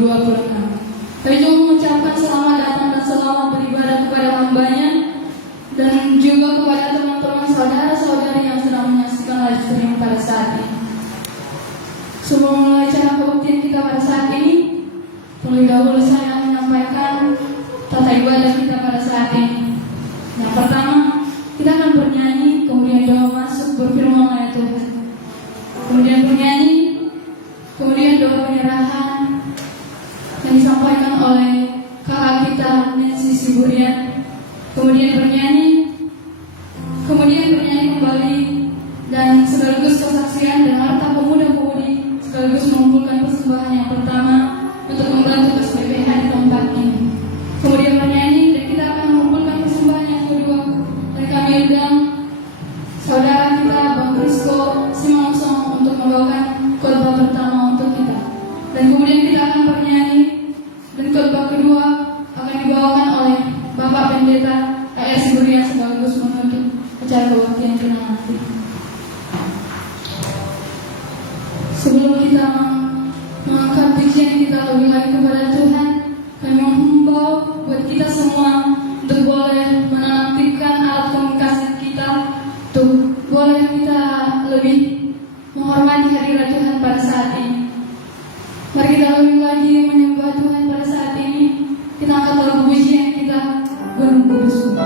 2026. Kami juga mengucapkan selamat datang dan selamat beribadah kepada hambanya dan juga kepada teman-teman saudara-saudari yang sedang menyaksikan live stream pada saat ini. Sebelum mulai acara kebaktian kita pada saat ini, terlebih dahulu saya menyampaikan tata ibadah kita pada saat ini. Yang pertama, kita akan bernyanyi, kemudian doa masuk berfirman oleh Tuhan. Kemudian bernyanyi, kemudian doa penyerahan yang disampaikan oleh kakak kita Nancy Siburian. Kemudian bernyanyi kembali dan sekaligus kesaksian dan harta pemuda-pemudi sekaligus mengumpulkan persembahan yang pertama untuk membantu SPPH di tempat ini. Kemudian bernyanyi dan kita akan mengumpulkan persembahan yang kedua dan kami undang saudara kita Bang Krisko Simangsong untuk membawakan khotbah pertama untuk kita. Dan kemudian kita akan bernyanyi dan khotbah kedua akan dibawakan oleh Bapak Pendeta AR Siburian sekaligus menutup acara kebaktian kita nanti. Sebelum kita mengangkat pujian kita lebih lagi kepada Tuhan, kami menghimbau buat kita semua untuk boleh menaktifkan alat komunikasi kita, untuk boleh kita lebih menghormati hadirat Tuhan pada saat ini. Mari kita lebih lagi menyembah Tuhan pada saat ini. Kita angkat lagu pujian kita, Gunung Kudusku.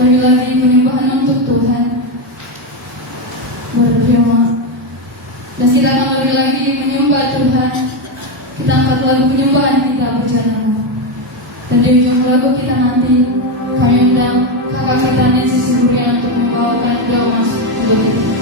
lagi penyembahan untuk Tuhan berfirman. Dan kita akan lagi menyembah Tuhan. Kita angkat lagu penyembahan kita berjalan. Dan di ujung lagu kita nanti kami undang kakak kita Nancy Siburian untuk membawakan doa masuk untuk kita.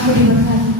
Aku diberkati.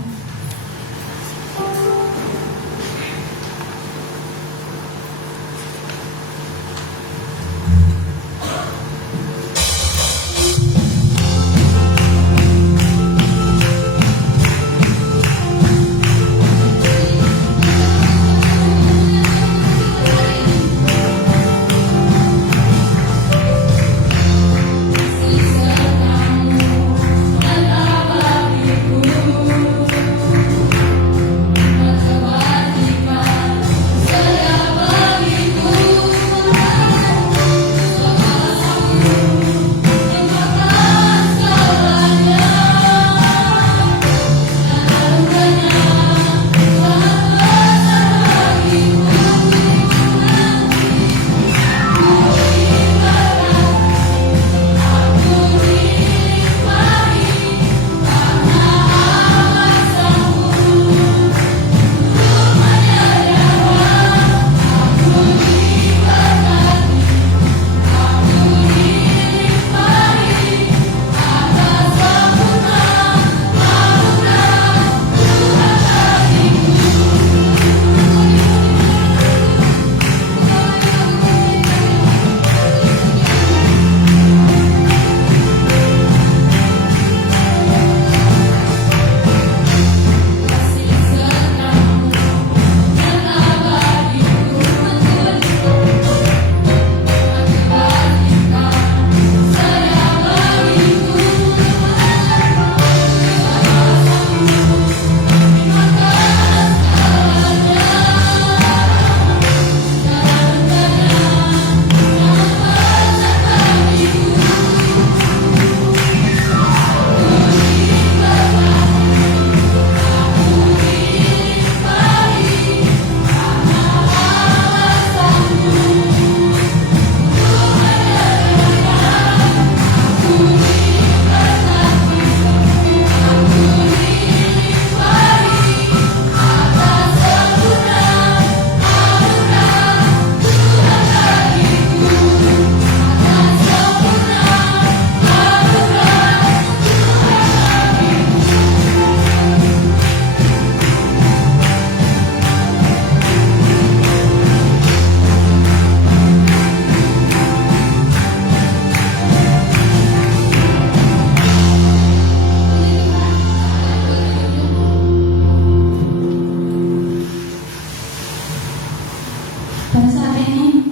Pada saat ini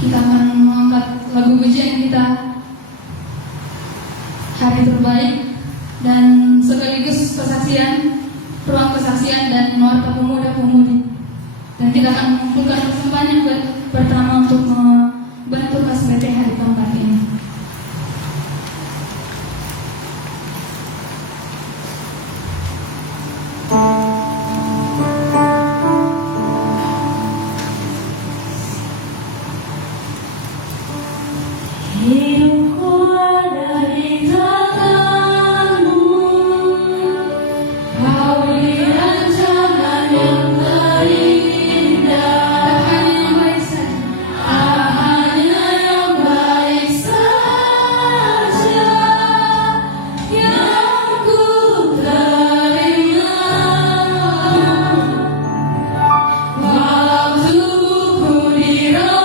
kita akan mengangkat lagu pujian kita Hari Terbaik dan sekaligus kesaksian, ruang kesaksian dan warta pemuda-pemudi. Dan kita akan mengumpulkan persembahan yang pertama untuk membantu KSBT hari keempat ini. Hidupku ada di tanganmu, kau beri rancangan yang terindah. Tak hanya yang baik saja yang ku terima. Walau tubuhku diremukkan,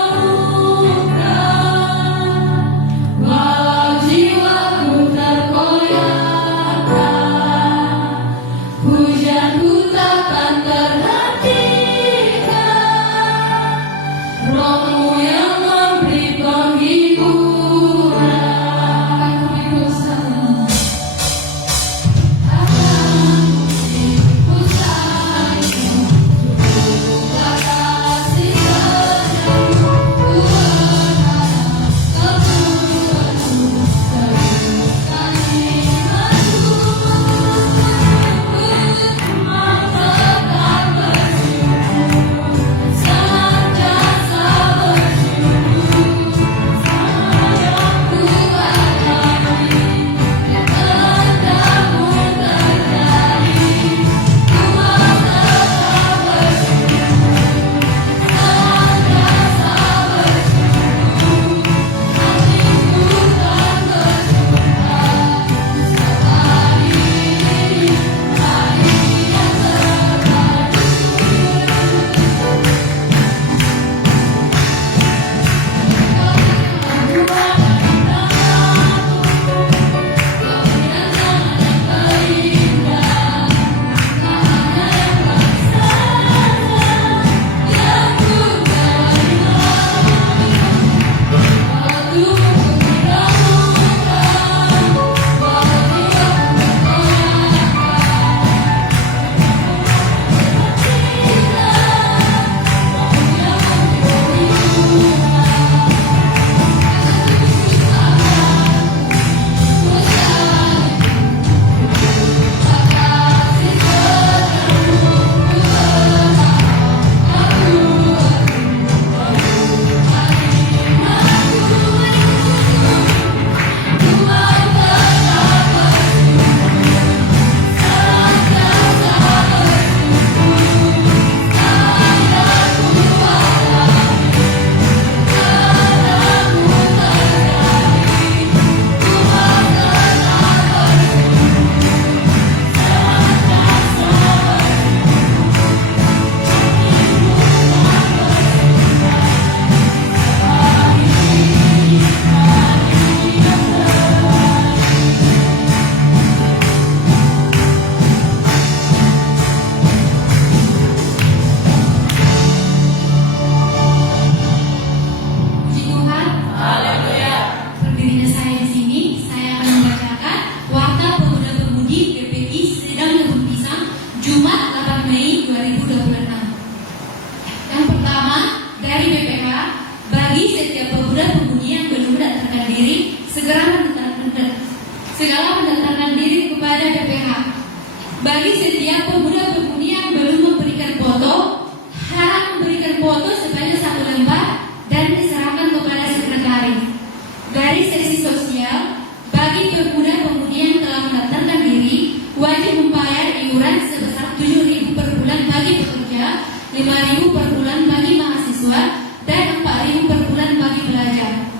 Dari sesi sosial, bagi pemuda-pemudi yang telah mendaftarkan diri, wajib membayar iuran sebesar 7.000 per bulan bagi pekerja, 5.000 per bulan bagi mahasiswa, dan 4.000 per bulan bagi pelajar.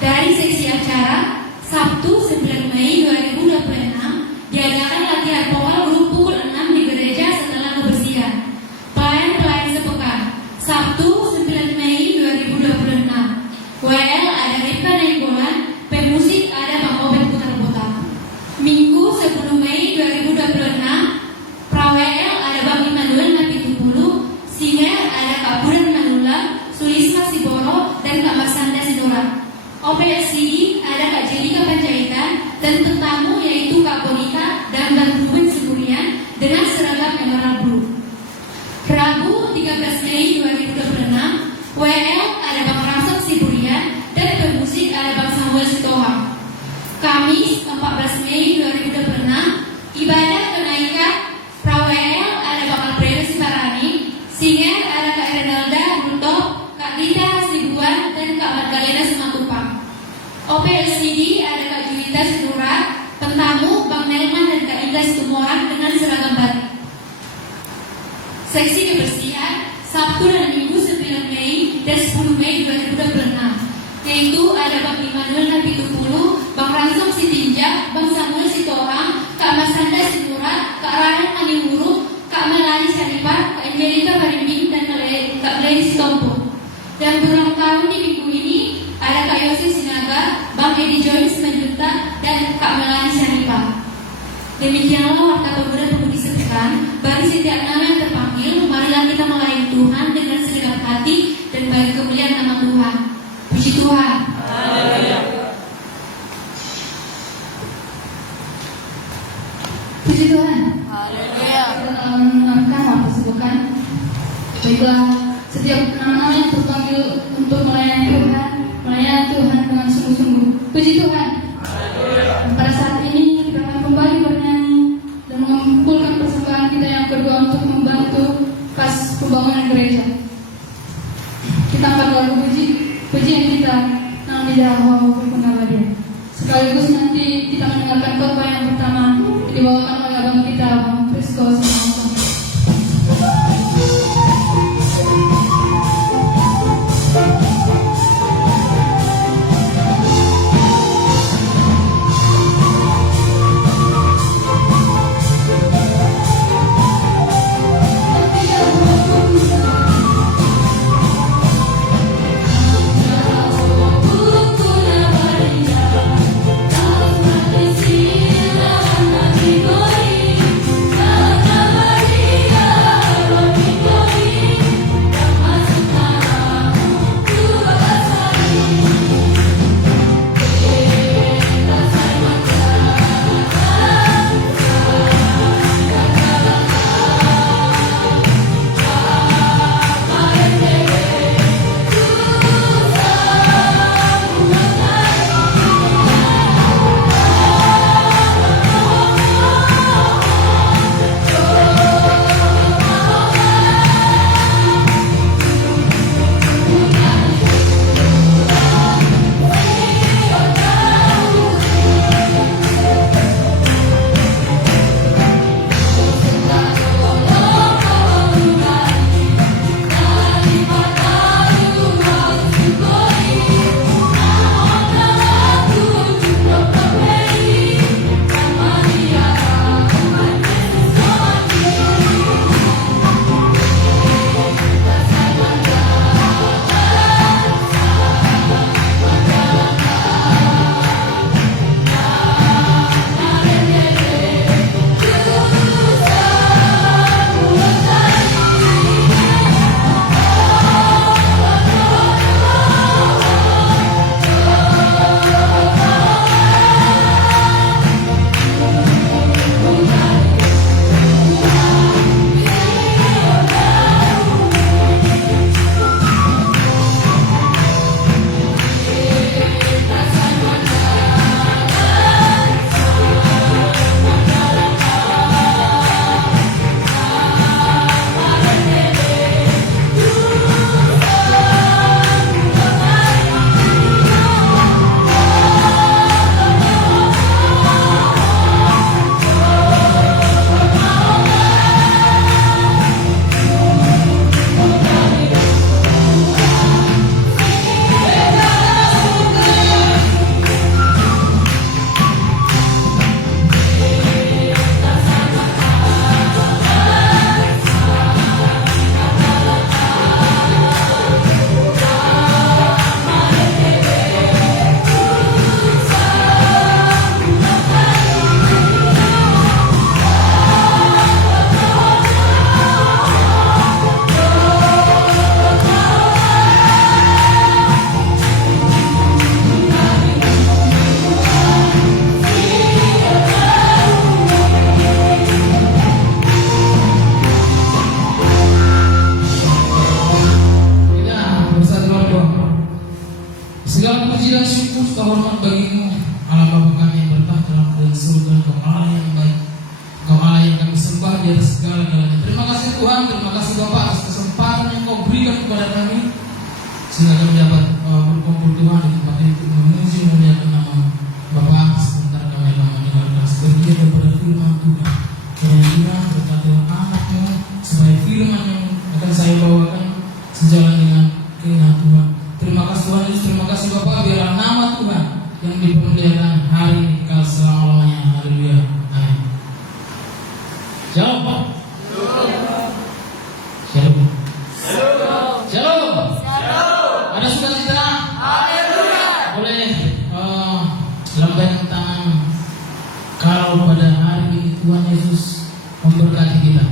Dari seksi acara, Sabtu 9 Mei 2026, diadakan latihan pokok grup pukul 6 di gereja setelah kebersihan. Pelayan sepekan, Sabtu 9 Mei 2026. WL ada Rifka Nainggolan, pemusik ada Bang Obed putar-putar. Minggu 10 Mei 2026, Pra-WL ada Bang Immanuel Nabi 70, Singer ada Kak Buran Manula, Sulisma Siboro, dan Kak Masanda Sidora. OPSCD ada Kak Jelika Panjaitan, dan tetamu yaitu Kak Bonita dan Bang Ruben Seburian dengan seragam emerald blue. Rabu 13 Mei 2026, WL ada Bang Ramsok Siburian dan pemusik ada Bang Samuel Sitohang. Kamis 14 Mei 2026, ibadah kenaikan Pra-WL ada Bang Alfredo Siparani, Singer ada Kak Renalda Rutop, Kak Dita Sibuan, dan Kak Magdalena Simatupang. OPSCD ada Kak Juwita Sidura, tentamu Bang Nelman dan Kak Indah Situmorang dengan seragam batik. Seksi kebersihan Sabtu dan Minggu 9 Mei dan 10 Mei 2026, yaitu ada Bang Immanuel Nabi 70, Bang Ransum Sitinjak, Bang Samuel Sitohang, Kak Masanda Sinurat, Kak Rahan Animuru, Kak Melani Saripah, Kak Angelika Parimbing, dan Kak Lady Sitompo. Dan berulang tahun di minggu ini ada Kak Yosi Sinaga, Bang Edi Joyce Menjuta, dan Kak Melani Saripah. Demikianlah warta pemuda-pemudi sepekan. Bagi setiap nama yang terpanggil, marilah kita melayani Tuhan dengan segenap hati dan bagi kemuliaan nama Tuhan. Puji Tuhan. Puji Tuhan. Kita mendengarkan warta sepekan. Baiklah, setiap nama-nama yang terpanggil untuk melayani Tuhan dengan sungguh-sungguh. Puji Tuhan. Pada saat ini kita akan kembali bernyanyi dan mengumpulkan persembahan kita yang kedua untuk membantu pas pembangunan gereja. Kita akan lagu pujian kita Nami Dahawa Purnabadian. Sekaligus nanti kita mendengarkan khotbah yang pertama dibawakan oleh abang kita, Bang Prisco Simonson. Sila, anak Igori, puji hormat bagimu, Allah Bapa kami yang bertahta dalam surga, Engkau Allah yang baik, Engkau Allah yang kami sembah di atas segala-galanya. Terima kasih Tuhan, terima kasih Bapa atas kesempatan yang Kau berikan kepada kami, sehingga kami dapat berkumpul Tuhan di tempat ini untuk memuji memuliakan nama Bapa. Sebentar kami akan mendengarkan sebagian daripada firman Tuhan. Kiranya berkatilah anak-Mu, supaya firman yang akan saya bawakan sejalan dengan kehendak Tuhan. Terima kasih Tuhan Yesus, terima kasih Bapa. Biarlah nama Tuhan yang dipermuliakan hari ini kekal selama-lamanya. Haleluya. Amin. Shalom. Shalom. Shalom. Ada sukacita? Haleluya. Boleh lambaikan tangan kalau pada hari ini Tuhan Yesus memberkati kita.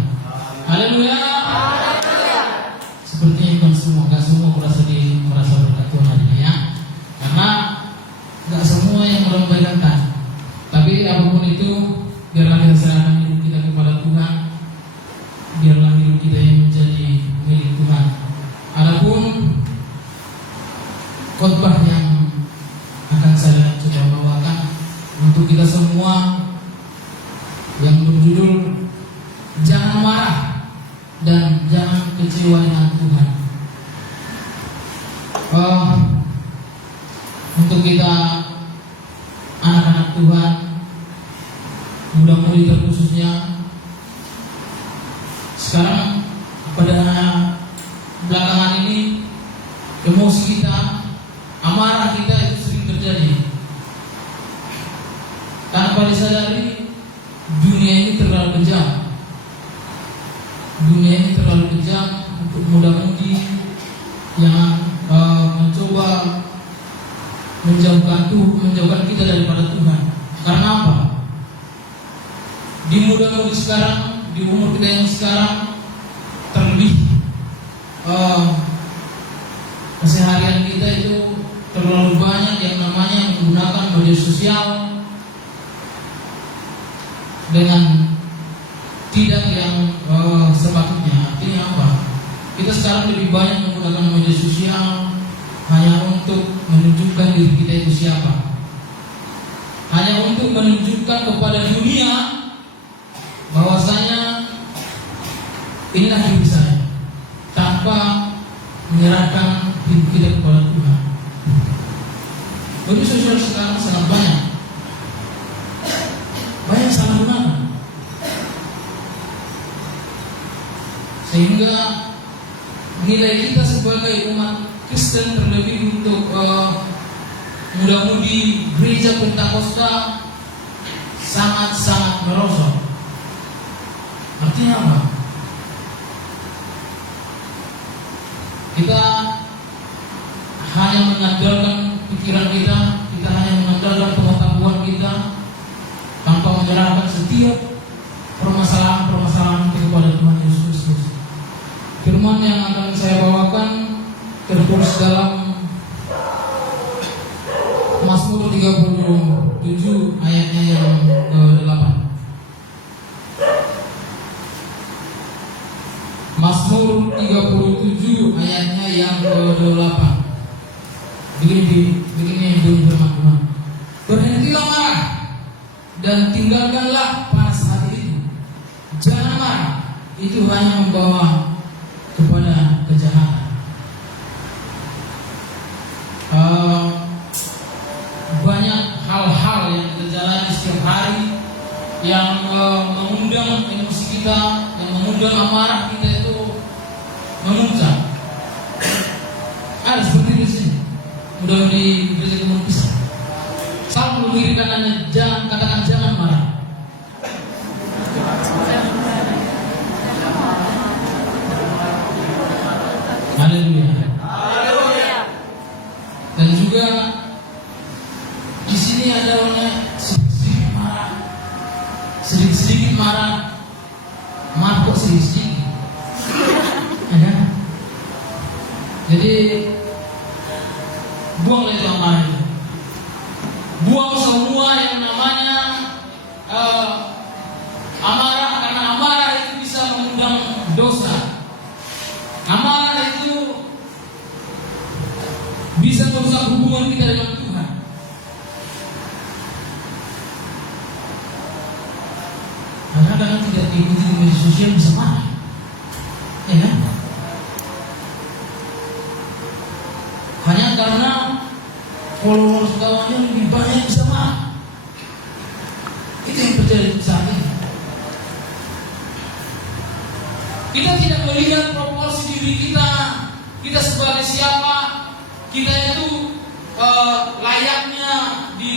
Haleluya. Sepertinya bukan semua, gak semua merasa berkat Tuhan hari ini ya. Karena gak semua yang melambaikan tangan. Tapi apapun itu, biarlah kita serahkan hidup kita kepada Tuhan. Biarlah hidup kita yang menjadi milik Tuhan. Adapun khotbah yang akan saya coba bawakan untuk kita semua yang berjudul Jangan Marah dan Jangan Kecewa dengan Tuhan. Untuk kita anak-anak Tuhan, mudah-mudi terkhususnya sekarang pada belakangan ini, emosi kita, amarah kita itu sering terjadi tanpa disadari. Dunia ini terlalu kejam. Dunia ini terlalu kejam untuk mudah-mudi yang mencoba menjauhkan kita daripada Tuhan. Karena apa? Di muda-mudi sekarang, di umur kita yang sekarang, terlebih keseharian kita itu terlalu banyak yang namanya menggunakan media sosial dengan tidak yang sepatutnya. Artinya apa? Kita sekarang lebih banyak menggunakan media sosial hanya untuk menunjukkan diri kita itu siapa, hanya untuk menunjukkan kepada dunia bahwasanya inilah hidup saya, tanpa menyerahkan hidup kita kepada Tuhan. Media sosial sekarang sangat banyak salah gunakan, sehingga nilai kita sebagai umat Kristen, terlebih untuk muda-mudi gereja Pentakosta, sangat-sangat merosot. Artinya apa? Kita hanya mengandalkan pikiran kita, kita hanya mengandalkan pengetahuan kita, tanpa menyerahkan setiap permasalahan-permasalahan itu kepada Tuhan Yesus Kristus. Firman yang akan saya bawakan tertulis dalam Mazmur 37 ayatnya yang ke-8. Mazmur 37 ayatnya yang ke-8. Begini bunyi firman Tuhan. Berhentilah marah dan tinggalkanlah panas hati itu. Jangan marah, itu hanya membawa kepada kejahatan. Banyak hal-hal yang terjadi setiap hari yang mengundang emosi kita, yang mengundang amarah kita itu memuncak. Ada seperti di sini. Mudah di gereja Kebun Pisang. Saya mengirimkan hanya katakan jangan marah. Haleluya. Dan juga di sini ada orang sedikit marah, kok sedikit. Ya. Jadi buanglah itu amarah itu. Buang semua yang namanya amarah, karena amarah itu bisa mengundang dosa. Amarah itu bisa merusak hubungan kita dengan Tuhan. sekali bisa marah. Ya kan? Hanya karena followers kawannya lebih banyak bisa marah. Itu yang terjadi saat ini. Kita tidak melihat proporsi diri kita sebagai siapa, kita itu layaknya di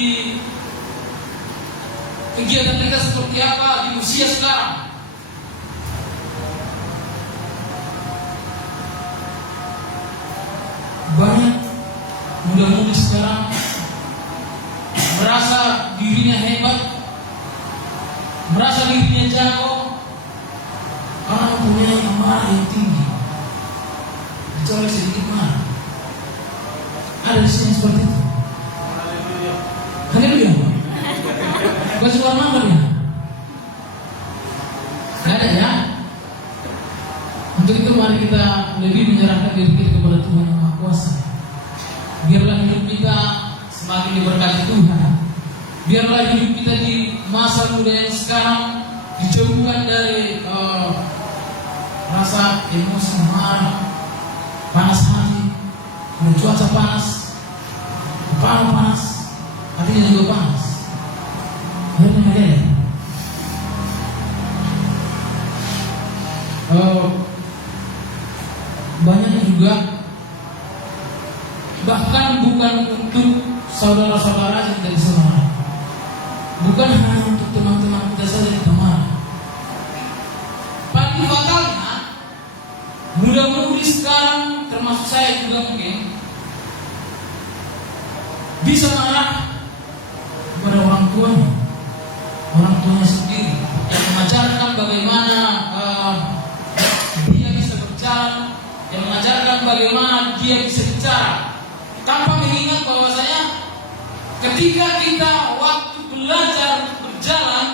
kegiatan kita seperti apa di usia sekarang. Banyak muda-mudi sekarang merasa dirinya hebat, merasa dirinya jago, karena mempunyai amarah yang tinggi. Kecuali sedikit marah. Ada di sini seperti itu. Haleluya. Bukan suara mambal ya? Nggak ada ya? Untuk itu mari kita lebih menyerahkan diri kita kepada Tuhan Yang Maha Kuasa. Biarlah hidup kita semakin diberkati Tuhan. Biarlah hidup kita di masa muda yang sekarang dijauhkan dari rasa emosi, marah, panas hati, dan cuaca panas, kepala panas, hatinya juga panas. Banyak juga, bahkan bukan untuk saudara-saudara yang dari semarang, bukan hanya untuk teman-teman kita saja yang marah. Paling fatalnya, muda-mudi sekarang termasuk saya juga mungkin bisa marah kepada orang tuanya sendiri yang mengajarkan bagaimana dia bisa berjalan, yang mengajarkan bagaimana dia bisa bicara, tanpa mengingat bahwasanya ketika kita waktu belajar berjalan,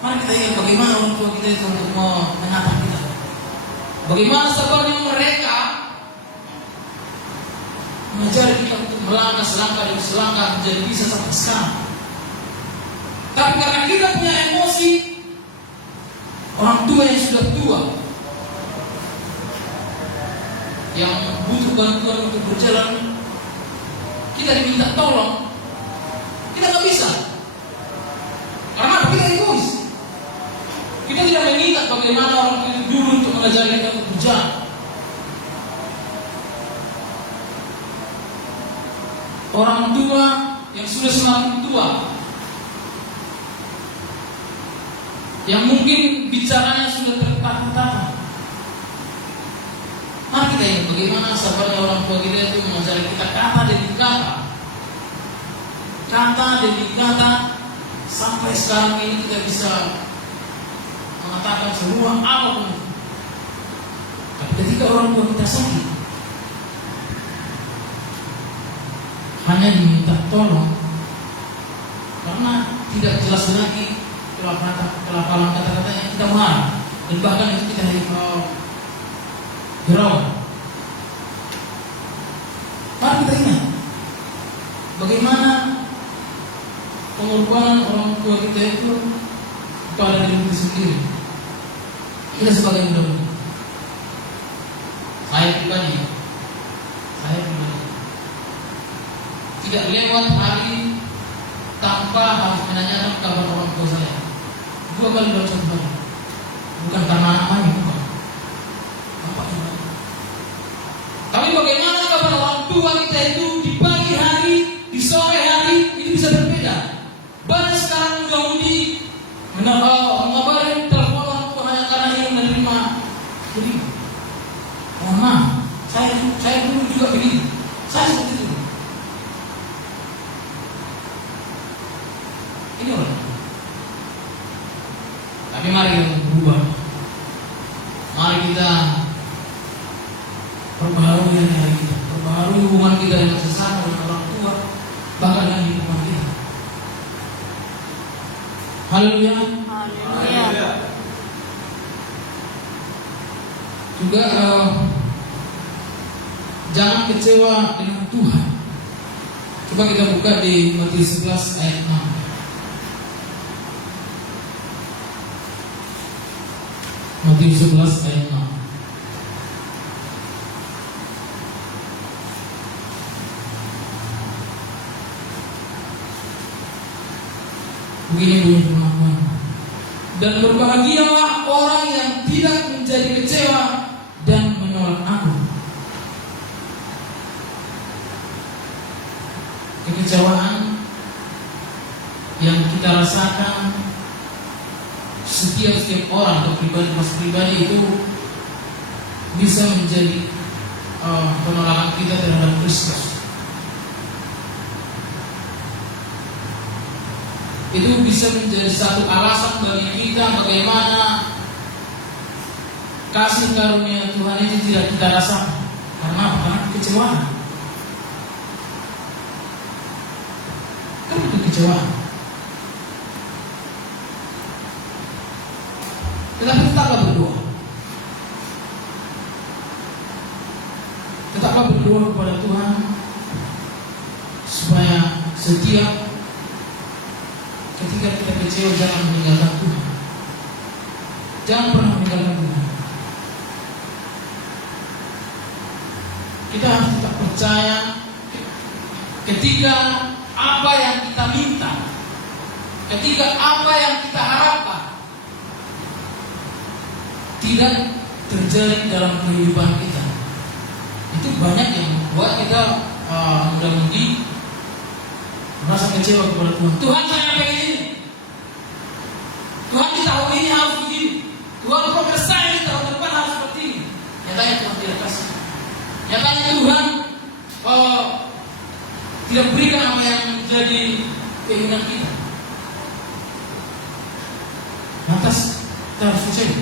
mari kita ingat bagaimana orang tua kita itu untuk menatap kita. Bagaimana sebabnya mereka mengajari kita untuk melangkah selangkah demi selangkah menjadi bisa sampai sekarang. Tapi karena kita punya emosi, orang tua yang sudah tua, yang butuh bantuan untuk berjalan, kita diminta tolong, kita nggak bisa. Karena kita egois. Kita tidak mengingat bagaimana orang itu dulu untuk mengajari kita untuk berjalan. Orang tua yang sudah semakin tua, yang mungkin bicaranya sudah tertatah. Mari kita ingat bagaimana sabarnya orang tua kita itu mengajari kita kata demi kata, sampai sekarang ini kita bisa mengatakan semua apapun. Tapi ketika orang tua kita sakit, hanya diminta tolong karena tidak jelas lagi kelaparan kata-kata yang kita marah, dan bahkan itu kita gerawat. Mari kita ingat bagaimana pengorbanan orang tua kita itu kepada diri kita sendiri. Kita sebagai muda-mudi, saya pribadi tidak lewat hari tanpa harus menanyakan kabar orang tua saya 2 kali dalam 1 hari. Bukan karena namanya, bukan. Bapak juga. Tapi bagaimana kabar orang tua kita itu di pagi hari, di sore hari, ini bisa berbeda. Banyak sekarang muda-mudi mengabarin telepon orang tua hanya karena ingin menerima. Jadi, mohon maaf, saya dulu juga begini. Saya seperti itu. Ini orang. Tapi mari kita berubah. Mari kita perbaharui hari kita, perbaharui hubungan kita dengan sesama, dengan orang tua, bahkan dengan lingkungan kita. Haleluya. Juga jangan kecewa dengan Tuhan. Coba kita buka di Matius 11 ayat 6. Matius 11 ayat 6. Begini bunyi firman Tuhan. Dan berbahagialah orang yang tidak menjadi kecewa dan menolak aku. Kekecewaan yang kita rasakan setiap orang atau pribadi itu bisa menjadi penolakan kita terhadap Kristus. Itu bisa menjadi satu alasan bagi kita bagaimana kasih karunia Tuhan ini tidak kita rasakan. Karena apa? Karena kekecewaan. Karena kekecewaan. Tetapi tetaplah berdoa. Tetaplah berdoa kepada Tuhan supaya setiap ketika kita kecewa jangan meninggalkan Tuhan. Jangan pernah meninggalkan Tuhan. Kita harus tetap percaya ketika apa yang kita minta, ketika apa yang kita harapkan tidak terjadi dalam kehidupan kita, itu banyak yang membuat kita mudah-mudahan merasa kecewa kepada Tuhan. Tuhan, saya pengen ini. Tuhan, di tahun ini harus begini. Tuhan, progres saya di tahun depan harus seperti ini. Nyatanya Tuhan tidak kasih. Nyatanya Tuhan tidak berikan apa yang menjadi keinginan kita. Lantas kita harus percaya.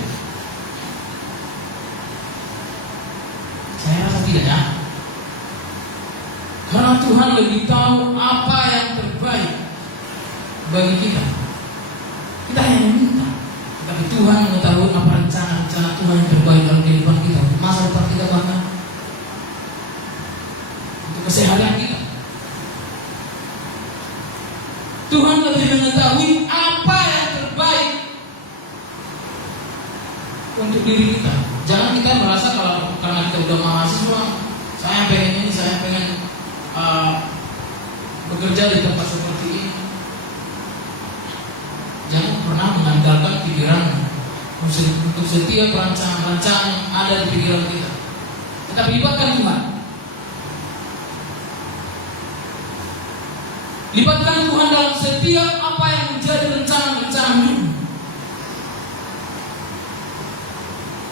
Saya rasa tidak ya. Karena Tuhan lebih tahu apa yang terbaik bagi kita. Kita hanya meminta, tapi Tuhan mengetahui apa rencana Tuhan yang terbaik dalam kehidupan kita, untuk masa depan kita, bahkan untuk kesehatan kita. Tuhan lebih mengetahui apa yang terbaik untuk diri kita. Jangan kita merasa kalau karena kita udah mahasiswa, saya pengen ini, saya pengen bekerja di tempat seperti ini. Jangan pernah mengandalkan pikiran untuk setiap rancangan-rancangan yang ada di pikiran kita. Tetapi libatkan Tuhan. Libatkan Tuhan dalam setiap apa yang menjadi rencana-rencana hidup.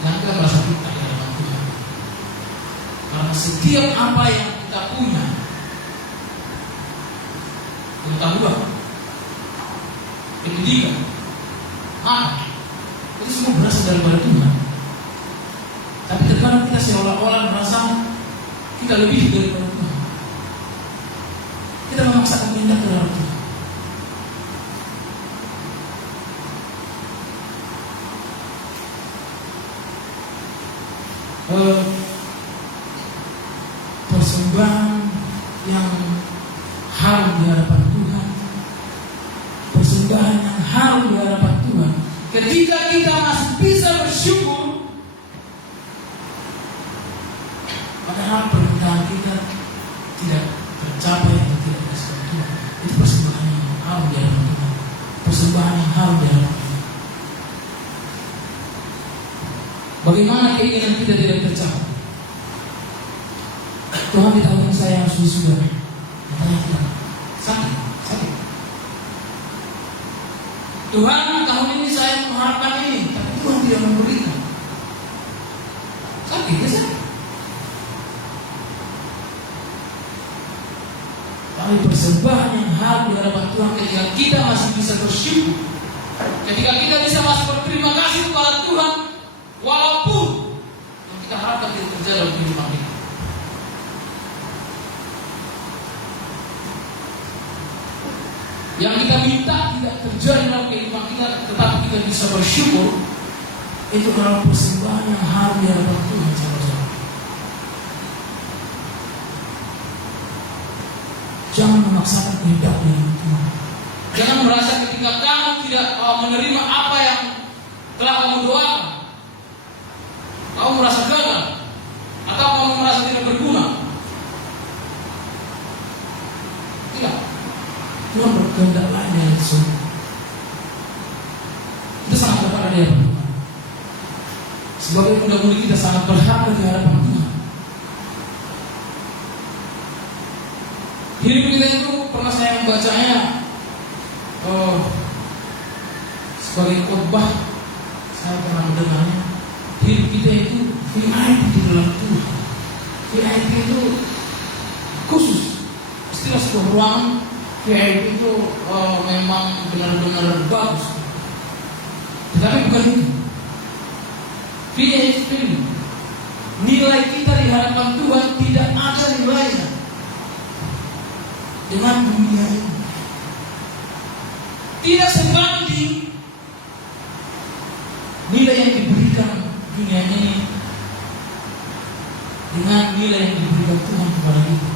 Jangan kita merasa kita di hadapan Tuhan. Karena setiap apa yang kita punya, pengetahuan, pendidikan, itu semua berasal daripada Tuhan. Tapi terkadang kita seolah-olah merasa kita lebih daripada Tuhan. Kita memaksakan kehendak terhadap Tuhan. Persembahan yang harum di hadapan Tuhan, persembahan yang harum di hadapan Tuhan, ketika kita masih bisa bersyukur, padahal permintaan kita tidak tercapai atau tidak dikasih Tuhan, itu persembahan yang harum di hadapan Tuhan, persembahan yang harum di hadapan Tuhan. Bagaimana keinginan kita tidak tercapai? Tuhan, di tahun ini saya harus wisuda. Katanya kita sakit. Tuhan, tahun ini saya mengharapkan ini, tapi Tuhan tidak memberikan. Sakit ya, sakit. Tapi persembahan yang harum di hadapan Tuhan ketika kita masih bisa bersyukur, ketika kita bisa masih berterima kasih kepada Tuhan, walaupun yang kita harapkan tidak terjadi dalam kehidupan kita. Yang kita minta tidak terjadi dalam kehidupan kita, tetapi kita bisa bersyukur, itu adalah persembahan yang harum di hadapan Tuhan, saudara-saudara. Jangan memaksakan kehendak dengan Tuhan. Jangan merasa ketika kamu tidak menerima apa yang telah kamu doakan, Kamu merasa gagal atau kamu merasa tidak berguna? Tidak. Tuhan berkehendak lain yang sungguh. Kita sangat berharga di hadapan Tuhan. Sebagai muda-mudi kita sangat berharga di hadapan Tuhan. Hidup kita itu pernah saya membacanya sebagai khotbah, saya pernah mendengarnya. Hidup kita itu VIP di dalam Tuhan. VIP itu khusus. Istilah sebuah ruangan VIP itu memang benar-benar bagus. Tetapi bukan itu. VIP nilai kita di hadapan Tuhan tidak ada nilainya dengan dunia ini. Tidak sebanding nilai yang diberikan dunia ini dengan nilai yang diberikan Tuhan kepada kita.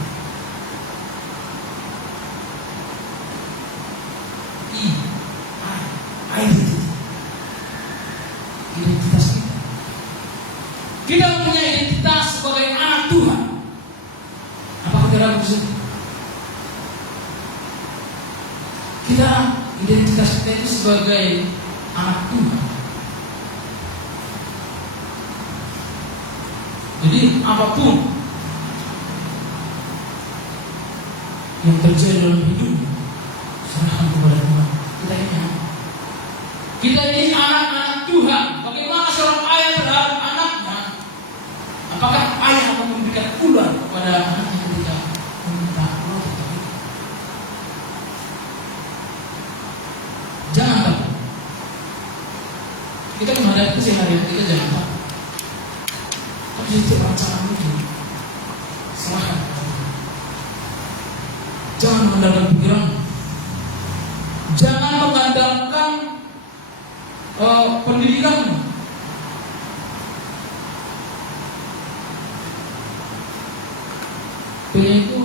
Identitas kita. Kita mempunyai identitas sebagai anak Tuhan. Apakah kita ragu sedih? Kita identitas kita itu sebagai anak Tuhan. Jadi apapun yang terjadi dalam hidup, serahkan kepada Tuhan. Kita ini anak. Kita ini anak-anak Tuhan. Bagaimana seorang ayah terhadap anaknya? Apakah ayah akan memberikan ular kepada anaknya ketika meminta roti? Jangan takut. Kita menghadapi keseharian kita, jangan takut. Tapi setiap rancangan itu serahkan. Jangan mengandalkan pikiran. Jangan mengandalkan pendidikan. Punya itu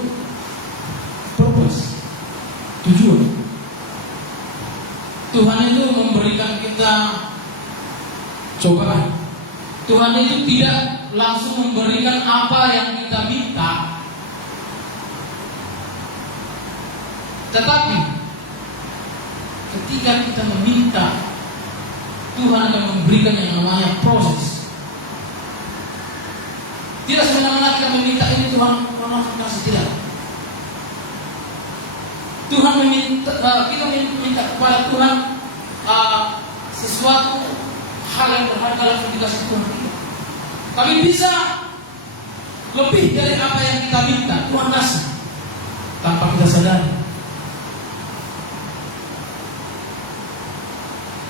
purpose, tujuan. Tuhan itu memberikan kita cobaan. Tuhan itu tidak langsung memberikan apa yang kita minta, tetapi ketika kita meminta, Tuhan akan memberikan yang namanya proses. Tidak semena-mena kita meminta ini Tuhan kasih, tidak. Tuhan meminta, kita meminta kepada Tuhan sesuatu hal yang berharga langsung dikasih Tuhan. Tapi bisa lebih dari apa yang kita minta, Tuhan kasih tanpa kita sadari.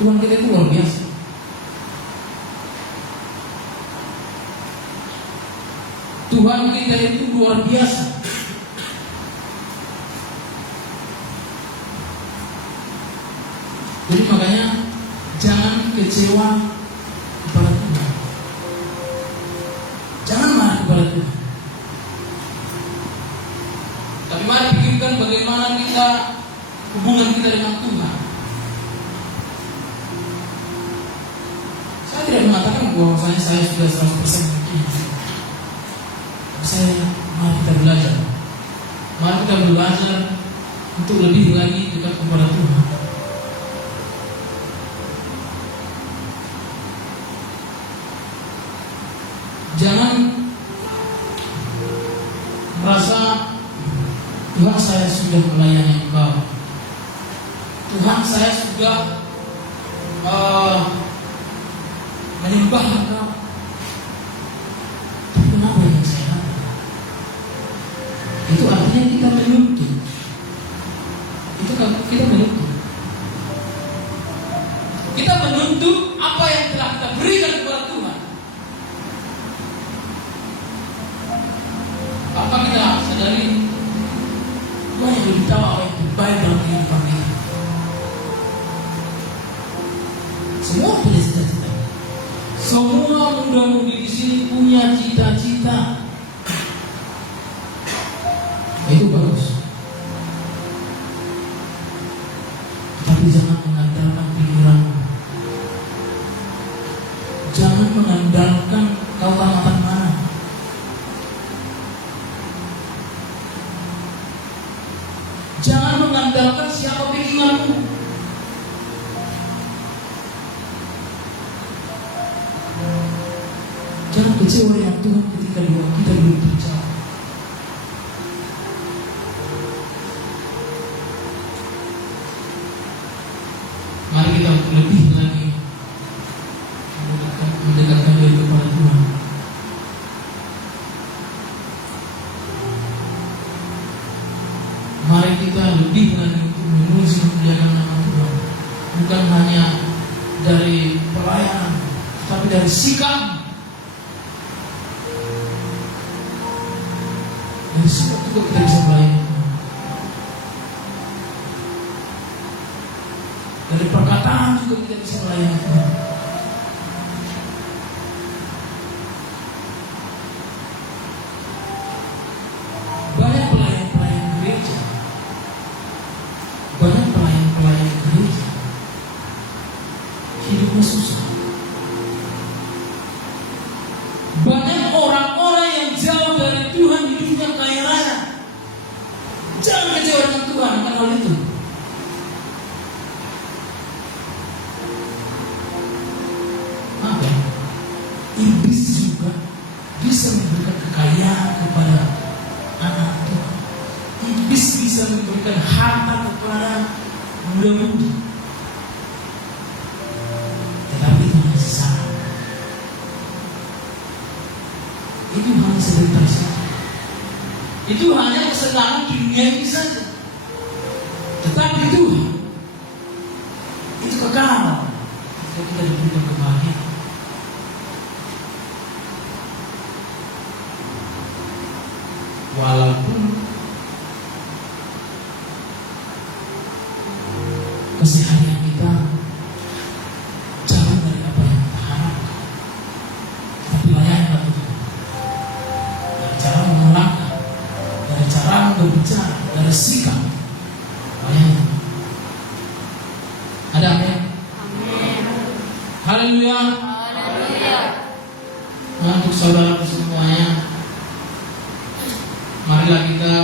Tuhan kita itu luar biasa. Tuhan kita itu luar biasa. Jadi makanya jangan kecewa kepada Tuhan. Jangan marah kepada Tuhan. Tapi mari pikirkan bagaimana kita hubungan kita dengan Tuhan. Saya tidak mengatakan bahwasanya saya sudah 100% begini. Mari kita belajar. Mari kita belajar untuk lebih lagi dekat kepada Tuhan. Jangan merasa Tuhan saya sudah melayani Engkau, Tuhan saya sudah menyembah Engkau. Tapi kenapa yang saya dapat? Itu artinya kita menuntut. Itu kan kita menuntut. Kita menuntut apa yang telah kita berikan kepada Tuhan. Apa kita sadari Tuhan yang lebih tahu apa yang terbaik dalam kehidupan kita. Semua punya cita-cita. Semua muda-mudi di sini punya cita-cita. Itu bagus. Tapi jangan mengandalkan pikiran. Jangan mengandalkan mengandalkan siapa pikiranmu. Jangan kecewa dengan Tuhan ketika doa kita belum terjawab. Mari kita lebih lagi mendekatkan diri kepada Tuhan. Mari kita lebih lagi memuji memuliakan nama Tuhan. Bukan hanya dari pelayanan, tapi dari sikap. Dari sikap juga kita bisa melayani. Dari perkataan juga kita bisa melayani Tuhan. Banyak pelayan-pelayan gereja, banyak pelayan-pelayan gereja hidupnya susah. Banyak orang-orang yang jauh dari Tuhan hidupnya kaya raya. Jangan kecewa dengan Tuhan akan hal itu. Iblis juga bisa memberikan kekayaan kepada anak Tuhan. Iblis bisa memberikan harta kepada muda-mudi. Tetapi itu hanya sesaat. Itu hanya sebentar saja. Itu hanya kesenangan dunia ini saja. Tetapi Tuhan itu kekal. Kita diberikan kebahagiaan. Walaupun keseharian kita jauh dari apa yang kita harapkan, tapi layanlah Tuhan. Dari cara melangkah, dari cara berbicara, dari sikap, layani. Ada amin? Haleluya. Nah, untuk saudara semuanya, marilah kita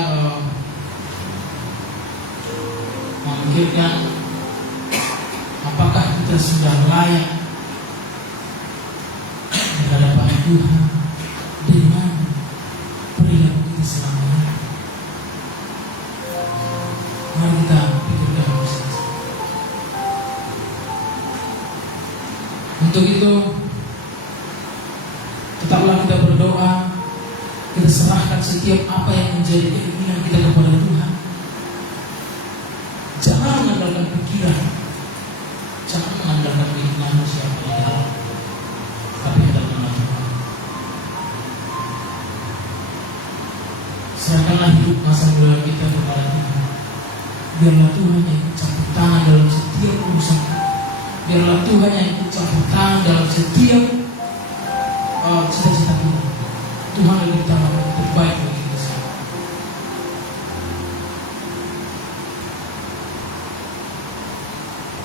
memikirkan apakah kita sudah layak di hadapan Tuhan dengan perilaku kita selama ini. Mari kita pikirkan masing-masing. Untuk itu, tetaplah kita berdoa. Kita serahkan setiap apa yang menjadi keinginan kita kepada Tuhan. Jangan mengandalkan pikiran, jangan mengandalkan keinginan siapa yang dalam, tapi andalkanlah Tuhan. Serahkanlah hidup masa muda kita kepada Tuhan. Biarlah Tuhan yang ikut campur tangan dalam setiap urusan. Biarlah Tuhan yang ikut campur tangan dalam setiap cita-cita kita. Tuhan lebih tahu yang terbaik bagi kita semua.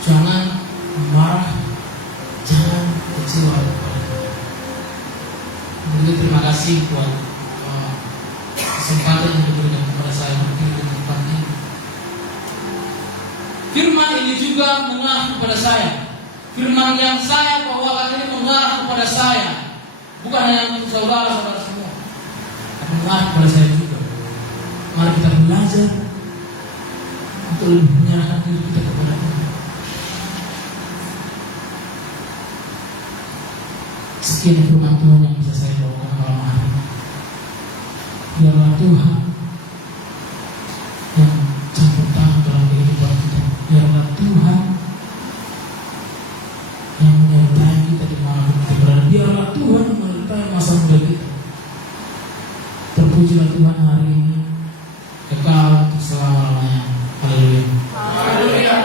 Jangan marah, jangan kecewa kepada Tuhan. Jadi terima kasih buat kesempatan yang diberikan kepada saya di tempat ini. Firman ini juga mengarah kepada saya. Firman yang saya bawakan ini mengarah kepada saya. Bukan hanya untuk saudara-saudara semua, tapi mengarah kepada saya juga. Mari kita belajar untuk lebih menyerahkan diri kita kepada Tuhan. Sekian firman Tuhan yang bisa saya bawakan malam hari ini. Biarlah Tuhan yang campur tangan dalam kehidupan kita. Biarlah Tuhan yang menyertai kita di mana kita berada. Biarlah Tuhan yang menyertai masa muda kita. Terpujilah Tuhan hari ini, kekal untuk selama-lamanya. Haleluya. Haleluya.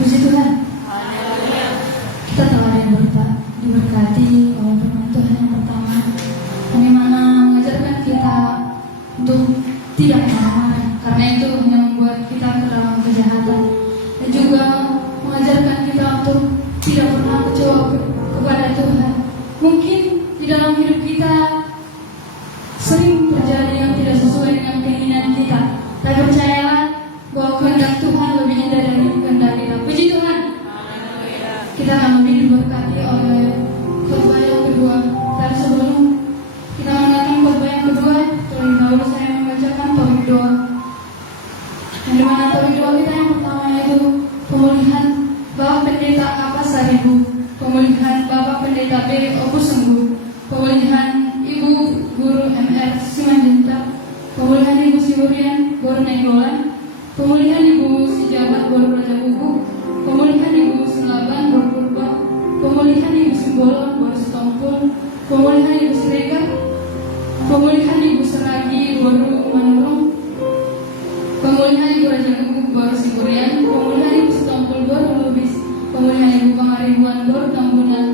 Puji Tuhan. Mungkin di dalam hidup kita sering terjadi yang tidak sesuai dengan keinginan kita. Tapi percayalah bahwa kehendak Tuhan lebih indah dari kehendak kita. Puji Tuhan. Kita akan lebih diberkati oleh khotbah yang kedua. Dan sebelum kita mendengarkan khotbah yang kedua, terlebih dahulu saya membacakan topik doa. Yang dimana topik doa kita yang pertama yaitu pemulihan Bapak Pendeta Apa Saribu, pemulihan Bapak Pendeta B. Opus Sembuh, pemulihan Ibu Guru MR Simanjuntak, pemulihan Ibu Siburian Gor Nenggolan, pemulihan Ibu Sijabat Gor Raja Buku, pemulihan Ibu Selaban Gor Purba, pemulihan Ibu Simbolon Gor Setompul, pemulihan Ibu Siregar, pemulihan Ibu Seragi Gor Manurung, pemulihan Ibu Raja Buku Gor Siburian, pemulihan Ibu Setompul Gor Lubis, pemulihan Ibu Pangaribuan Gor Tambunan,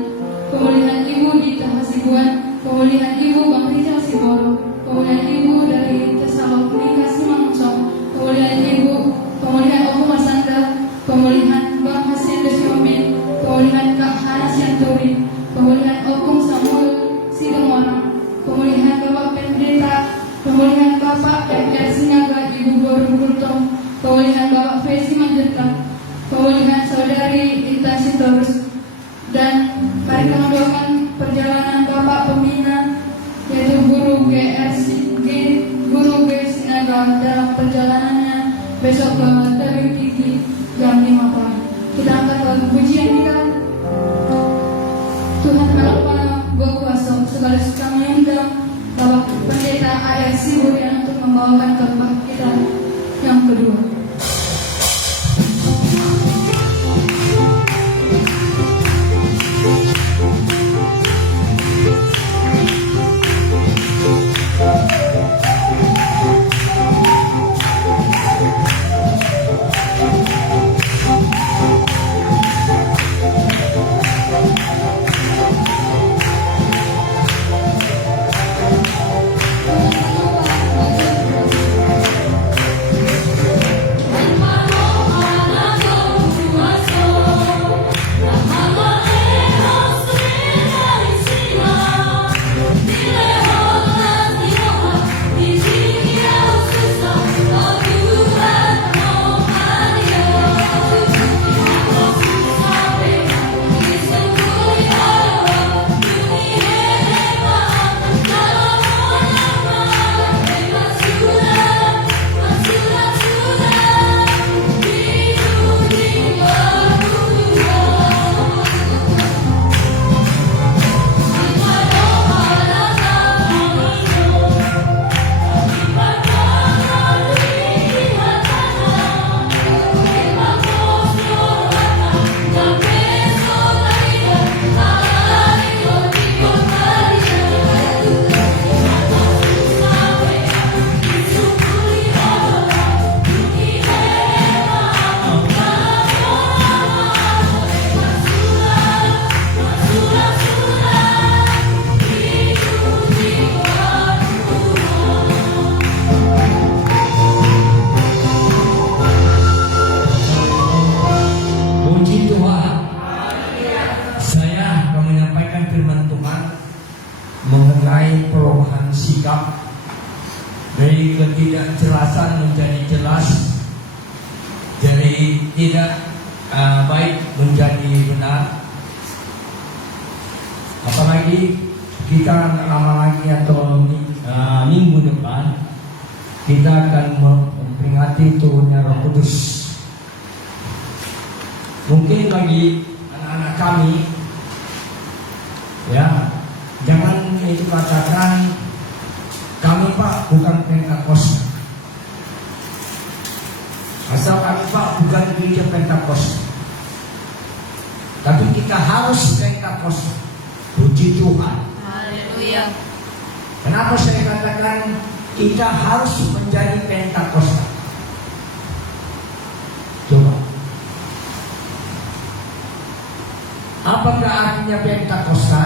pemulihan Ibu Dita Hasibuan, pemulihan Ibu Bang Rizal Siboro, pemulihan Ibu dari Tesalok Nikasi Mangcong, pemulihan Oku Masanda, pemulihan Bang Hasin Desiomin, pemulihan Kak Hana Sianturi, pemulihan Okum Samuel Sidomorang, pemulihan Bapak Pendeta, pemulihan Bapak MR Sinaga Ibu Gor Gultong, pemulihan Bapak Fesi Manjuntak, pemulihan Saudari Intan Sitorus, dan mari kita mendoakan perjalanan Bapak Pembina yaitu Guru Guru G Sinaga dalam perjalanannya besok ke WPG jam 5 pagi. Kita angkat lagu pujian kita. Tuhan Allah Maha Kuasa, segala kami undang Bapak Pendeta AR Siburian untuk membawakan khotbah kita yang kedua. mengenai perubahan sikap dari ketidakjelasan menjadi jelas, dari tidak baik menjadi benar. Apalagi kita lama lagi atau minggu depan kita akan memperingati turunnya Roh Kudus. Mungkin bagi anak-anak kami, ya, jangan itu katakan kami Pak bukan Pentakosta, asal kami Pak bukan gereja Pentakosta, tapi kita harus Pentakosta. Puji Tuhan. Haleluya. Kenapa saya katakan kita harus menjadi Pentakosta? Coba, apakah artinya Pentakosta?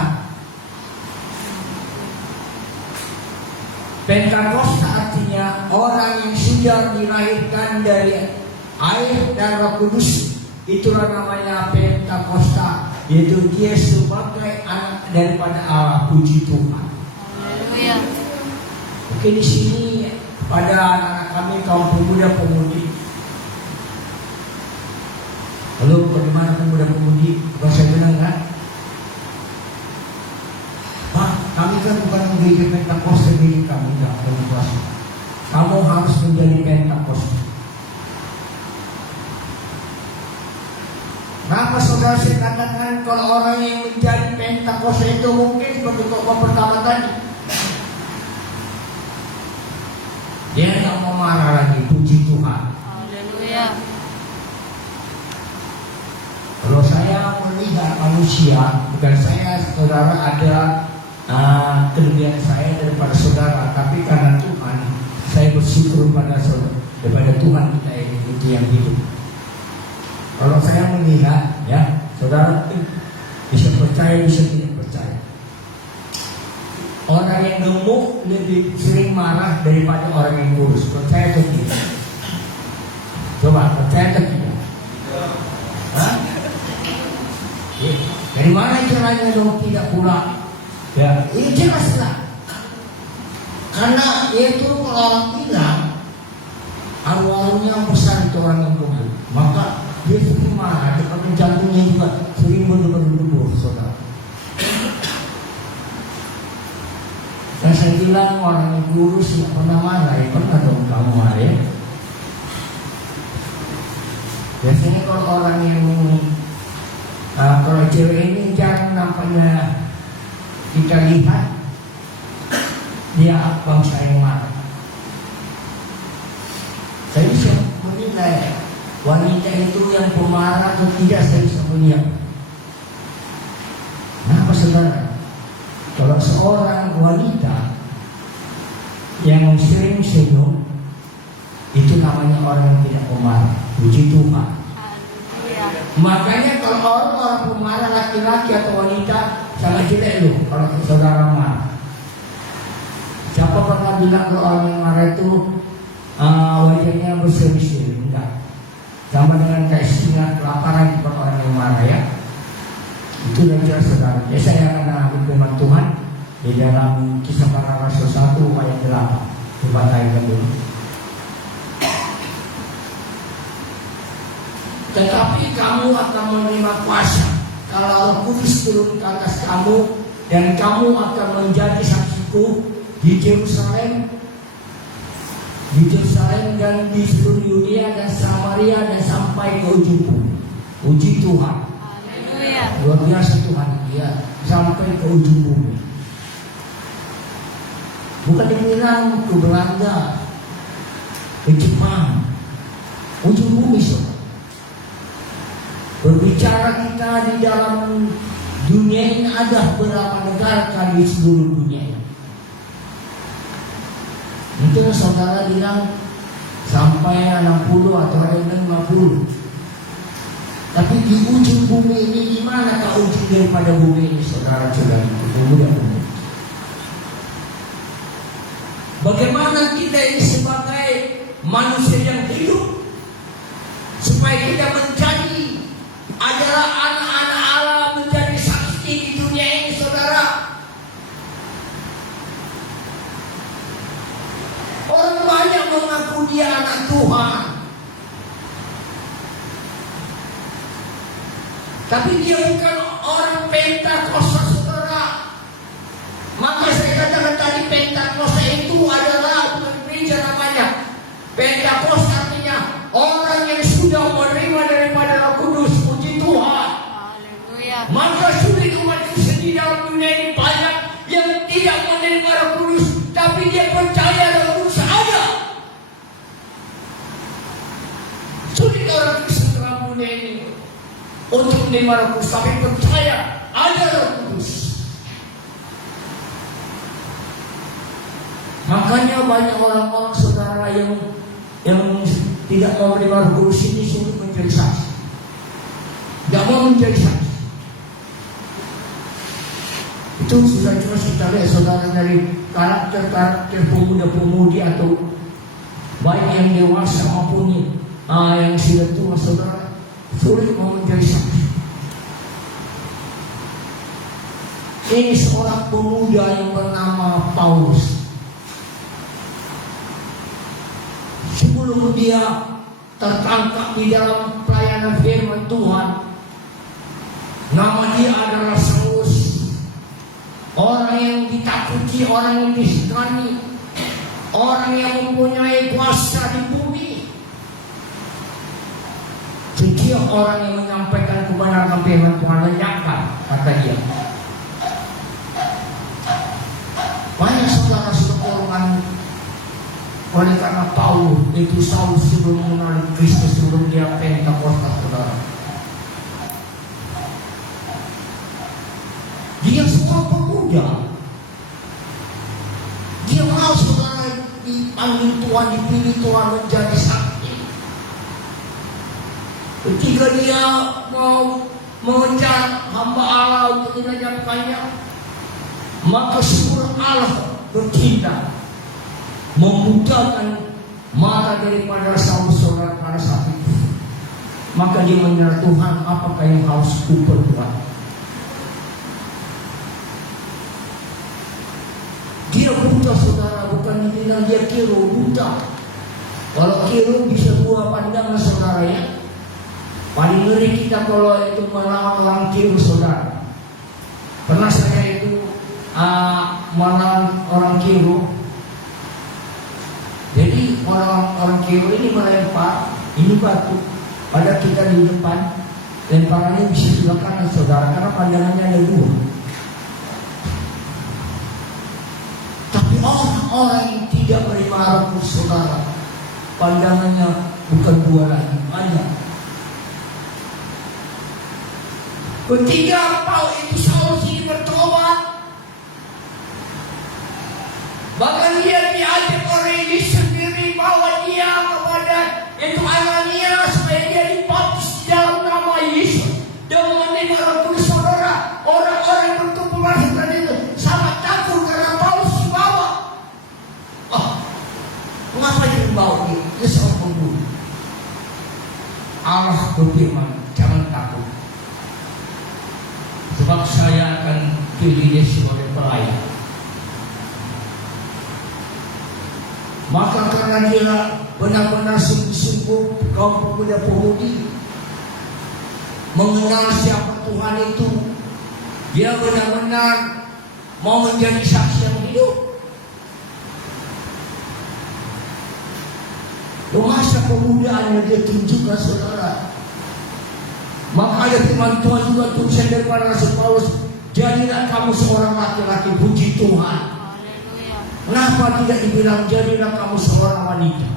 Pentakosta artinya orang yang sudah dilahirkan dari air dan Roh Kudus. Itulah namanya Pentakosta, yaitu dia sebagai anak daripada Allah. Puji Tuhan. Haleluya. Oke, di sini pada anak-anak kami kaum pemuda-pemudi. Halo, bagaimana pemuda-pemudi? Bukan saya bilang kan? Pak, kami kan bukan gereja Pentakosta milik kami, enggak Pentakosta. Kamu harus menjadi Pentakosta. Kenapa saudara saya katakan kalau orang yang menjadi Pentakosta itu mungkin seperti tokoh pertama tadi? Dia nggak mau marah lagi, puji Tuhan. Haleluya. Kalau saya melihat manusia, bukan saya saudara ada kelebihan saya daripada saudara, tapi karena Tuhan, saya bersyukur pada saudara, daripada Tuhan kita itu yang hidup. Kalau saya melihat, ya, saudara bisa percaya, bisa tidak percaya. Orang yang gemuk lebih sering marah daripada orang yang kurus. Percaya atau tidak? Coba, percaya atau tidak? Hah? Ya. Dari mana caranya dong tidak pulang? Ya, ini jelas lah. Karena itu kalau orang bilang arwahnya besar itu orang yang gemuk, maka dia sering marah, karena jantungnya juga sering berdebar-debar, saudara. Dan saya bilang orang yang kurus tidak pernah marah, ya pernah dong kamu marah ya. Biasanya kalau orang yang kalau cewek ini jarang nampaknya kita lihat dia bangsa yang marah. Saya bisa menilai wanita itu yang pemarah atau tidak, saya bisa melihat. Kenapa saudara? Kalau seorang wanita yang sering senyum, itu namanya orang yang tidak pemarah. Puji Tuhan. Haleluya. Makanya kalau orang pemarah laki-laki atau wanita sangat jelek loh kalau saudara marah. Siapa pernah bilang kalau orang yang marah itu wajahnya berseri-seri? Enggak. Sama dengan kayak singa kelaparan kepada orang yang marah ya. Itu yang jelas saudara. Ya, saya akan ambil firman Tuhan di dalam Kisah Para Rasul 1 ayat 8. Coba tayangkan dulu. Tetapi kamu akan menerima kuasa kalau Roh Kudus turun ke atas kamu, dan kamu akan menjadi saksiku di Yerusalem dan di seluruh Yudea dan Samaria dan sampai ke ujung bumi. Puji Tuhan. Haleluya. Luar biasa Tuhan, ya, sampai ke ujung bumi. Bukan dibilang ke Belanda, ke Jepang, ujung bumi saudara. Berbicara kita di dalam dunia ini ada berapa negara kali di seluruh dunia ini. Itu saudara bilang sampai 60 atau 50. Tapi di ujung bumi ini, di manakah ujung daripada bumi ini, saudara-saudara? Mudah-mudahan. Bagaimana kita ini sebagai manusia yang hidup supaya kita menjadi adalah anak-anak Allah, menjadi saksi di dunia ini, saudara. Orang banyak mengaku dia anak Tuhan, tapi dia bukan orang Pentakosta, saudara. Maka saya katakan tadi, Pentakosta itu adalah bukan gereja namanya. Pentakosta artinya orang yang sudah menerima daripada Roh Kudus. Puji Tuhan. Haleluya. Maka sulit umat Kristen di dalam dunia ini banyak yang tidak menerima Roh Kudus, tapi dia percaya Roh Kudus ada. Sulit orang Kristen dalam dunia ini untuk menerima Roh Kudus, tapi percaya ada Roh Kudus. Makanya banyak orang-orang saudara yang tidak mau menerima Roh Kudus ini sulit menjadi saksi. Tidak mau menjadi saksi. Itu sudah jelas kita lihat saudara dari karakter pemuda-pemudi atau baik yang dewasa maupun yang sudah tua, saudara sulit mau menjadi saksi. Ini seorang pemuda yang bernama Paulus. Sebelum dia tertangkap di dalam pelayanan firman Tuhan, nama dia adalah Saulus. Orang yang ditakuti, orang yang disegani, orang yang mempunyai kuasa di bumi. Setiap orang yang menyampaikan kebenaran firman Tuhan lenyapkan, kata dia. Banyak saudara sudah golongan oleh karena Paulus itu Saulus sebelum mengenal Kristus, sebelum dia Pentakosta, saudara. Dia seorang pemuda. Dia mau saudara dipanggil Tuhan, dipilih Tuhan menjadi saksi. Ketika dia mau mengejar hamba Allah untuk menajamkannya, maka Surah Allah bertindak membutakan mata daripada Saulus saudara pada saat itu. Maka dia menyerah, Tuhan, apakah yang harus kuperbuat? Dia buta saudara, bukan dibilang dia kiro, buta. Kalau kiro bisa dua pandangan saudara ya. Paling ngeri kita kalau itu melawan orang kiro saudara. Pernah saya itu melawan orang kiro. Jadi orang kiro ini melempar ini batu pada kita di depan, lemparannya bisa sebelah kanan saudara, karena pandangannya ada dua. Tapi orang-orang yang tidak menerima Roh saudara, pandangannya bukan dua lagi, banyak. Ketika Paulus itu Saulus ini bertobat, bahkan dia diajak oleh Yesus sendiri bawa dia kepada itu Ananias supaya dia dibaptis di dalam nama Yesus dan menerima Roh Kudus saudara. Orang-orang yang berkumpul tadi itu sangat takut karena Paulus dibawa. Mengapa dia dibawa dia? Dia seorang pembunuh. Allah berfirman, jangan takut, sebab saya akan pilih dia sebagai pelayan. Maka karena dia benar-benar sungguh-sungguh kaum pemuda-pemudi mengenal siapa Tuhan itu, dia benar-benar mau menjadi saksi yang hidup. Masa pemudaannya dia tunjukkan saudara. Maka ada firman Tuhan juga tulisan daripada Rasul Paulus, jadilah kamu seorang laki-laki, puji Tuhan. Kenapa tidak dibilang jadilah kamu seorang wanita?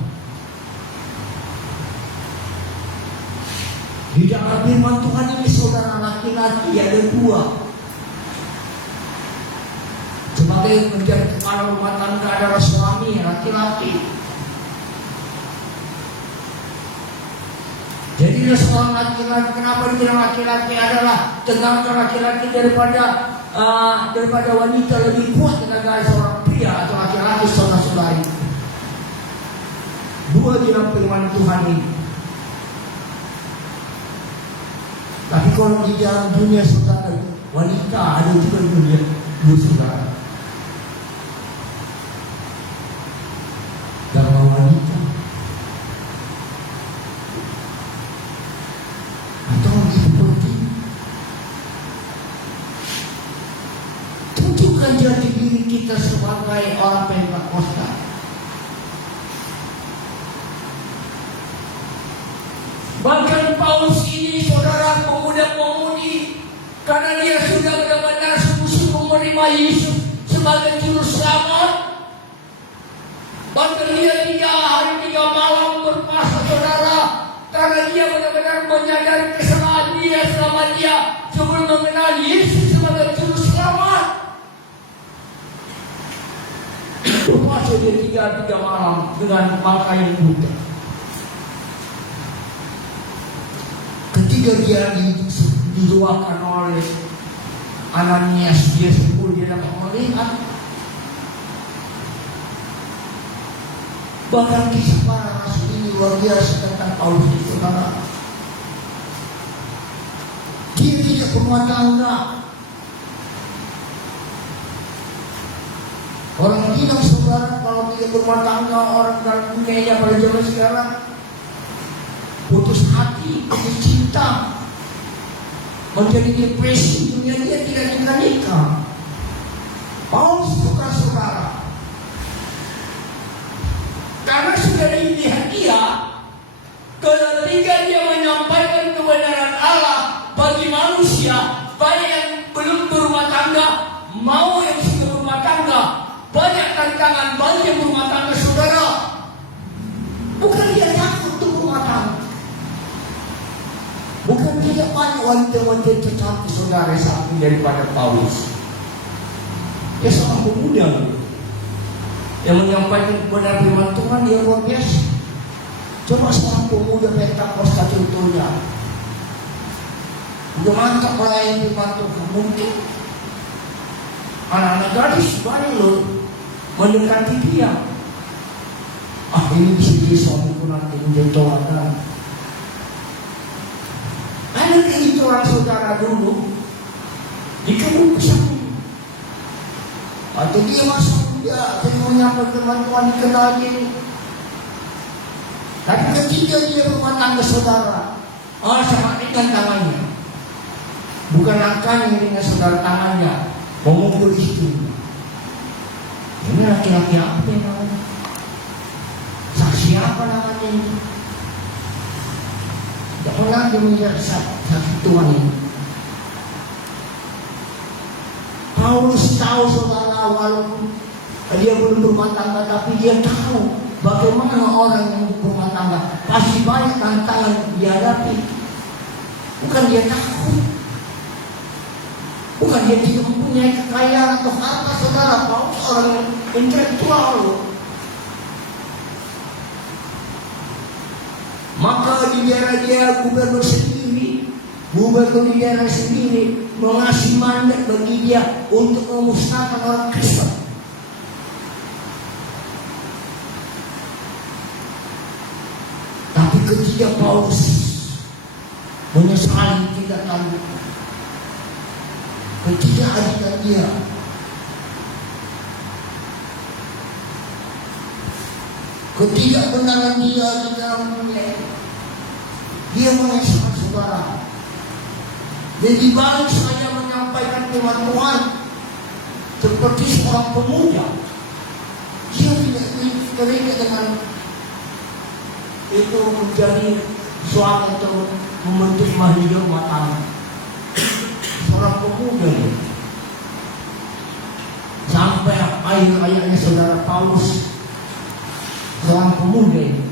Di dalam firman Tuhan ini saudara, laki-laki ada dua. Sebagai menjadi kepala rumah tangga adalah suami, laki-laki. Jadi seorang laki-laki, kenapa dibilang laki-laki adalah tenaga laki-laki daripada wanita lebih kuat tenaga seorang pria atau laki-laki saudara-saudari. Dua di dalam firman Tuhan ini. Tapi kalau di dalam dunia saudara, wanita ada juga di dunia dua saudara. Dharma wanita atau seperti tunjukkan jati diri kita sebagai orang Pentakosta. Bahkan Paulus ini saudara pemuda-pemudi, karena dia sudah benar-benar sungguh-sungguh menerima Yesus sebagai juru selamat. Bahkan dia 3 hari 3 malam berpuasa saudara, karena dia benar-benar menyadari kesalahan dia selama dia sebelum mengenal Yesus sebagai juru selamat. Berpuasa dia 3 malam dengan pakaian buta. Ketika dia didoakan oleh Ananias, dia sembuh, dia dapat melihat. Bahkan kisah para rasul ini luar biasa tentang Paulus itu, saudara. Dia tidak berumah tangga. Orang bilang saudara kalau tidak berumah tangga orang dalam dunianya pada zaman sekarang putus hati, putus cinta, menjadi depresi, dunia dia tidak nikah. Paulus bukan saudara. Karena sudah dilihat dia, ketika dia menyampaikan kebenaran Allah bagi manusia, banyak yang belum berumah tangga, mau yang sudah berumah tangga, banyak tantangan bagi yang berumah tangga saudara. Bukan dia takut untuk berumah tangga. Bukan tidak banyak wanita-wanita tercantik saudara saat ini daripada Paulus. Dia seorang pemuda yang menyampaikan kebenaran firman Tuhan, dia luar biasa. Coba seorang pemuda Pentakosta contohnya, udah mantap melayani firman Tuhan. Mungkin anak-anak gadis banyak loh mendekati dia. Ini bisa jadi suamiku nanti menjadi teladan. Ada itu orang saudara dulu dikemukakan. Atau dia masuk dia menyampaikan firman Tuhan dikenal dia. Tapi ketika dia berumah tangga saudara, sama dengan tangannya, bukan angkanya dengan saudara tangannya, memukul istrinya. Ini laki-laki apa yang namanya? Saksi apa namanya ini? Tidak pernah dia menjadi saksi Tuhan ini. Paulus tahu saudara, walaupun dia belum berumah tangga, tapi dia tahu bagaimana orang yang berumah tangga pasti banyak tantangan dihadapi. Bukan dia takut, bukan dia tidak mempunyai kekayaan atau harta saudara. Paulus orang yang intelektual. Maka di daerah dia gubernur di daerah sendiri mengasih mandat bagi dia untuk memusnahkan orang Kristen. Tapi ketika Paulus menyesali tidak lanjut, ketika adik dia ketidakbenaran dia di dalam dunia, dia menyesal saudara. Jadi balik saya menyampaikan firman Tuhan seperti seorang pemuda, dia tidak teringat dengan itu menjadi suami atau membentuk hidup rumah tangga. Seorang pemuda dia. Sampai ayah-ayahnya saudara Paulus, seorang pemuda ini,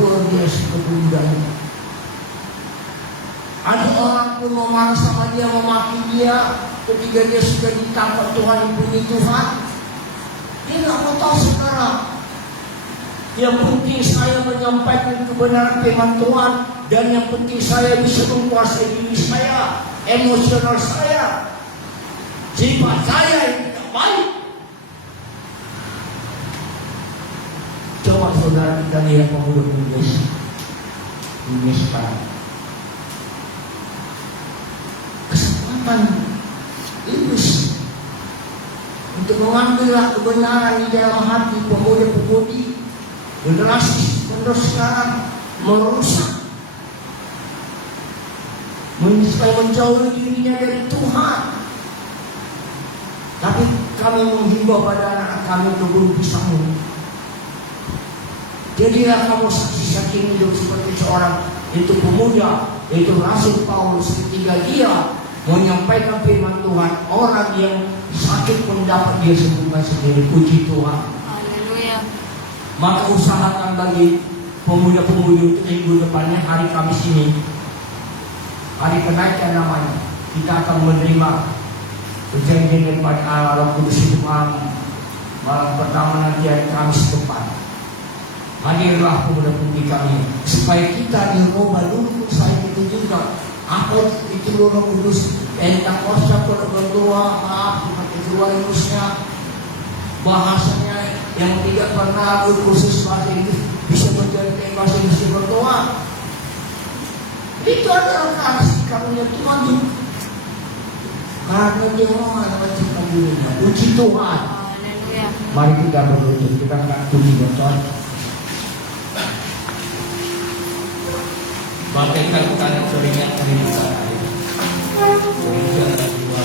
luar biasa kepemudaan. Ada orang pun mau marah sama dia, memaki dia, ketika dia sudah ditangkap Tuhan yang punya Tuhan. Dia nggak mau tahu saudara. Yang penting saya menyampaikan kebenaran firman Tuhan, dan yang penting saya bisa menguasai diri saya, emosional saya, sifat saya yang tidak baik. Coba saudara kita lihat pemuda-pemuda dunia sekarang. Kesempatan iblis untuk mengambil kebenaran di dalam hati pemuda-pemudi generasi penerus sekarang, merusak, menjauhi dirinya dari Tuhan. Tapi kami menghimbau pada anak kami kebun pisang. Jadilah kamu saksi-saksi hidup seperti seorang itu pemuda, itu Rasul Paulus, ketika dia menyampaikan firman Tuhan, orang yang sakit pun dapat dia sembuhkan sendiri. Puji Tuhan. Haleluya. Maka usahakan bagi pemuda-pemudi untuk minggu depannya, hari Kamis ini, hari kenaikan namanya, kita akan menerima perjanjian daripada Allah Roh Kudus itu malam pertama nanti hari Kamis depan. Hadirlah pemuda-pemudi kami, supaya kita dirubah dulu. Saya itu juga apa itu Roh Kudus, Pentakosta, berdoa, maaf seperti keluar Inggrisnya, bahasanya yang tidak pernah khusus bahasa Inggris bisa menjadi bahasa Inggris berdoa. Itu adalah kasih karunia Tuhan. Karena dia mau menciptakan dunia. Puji Tuhan. Haleluya. Mari kita berlutut, kita angkat kunci bocor. Bapakkan bukan seringat hari besar hari. Seringat dan dua.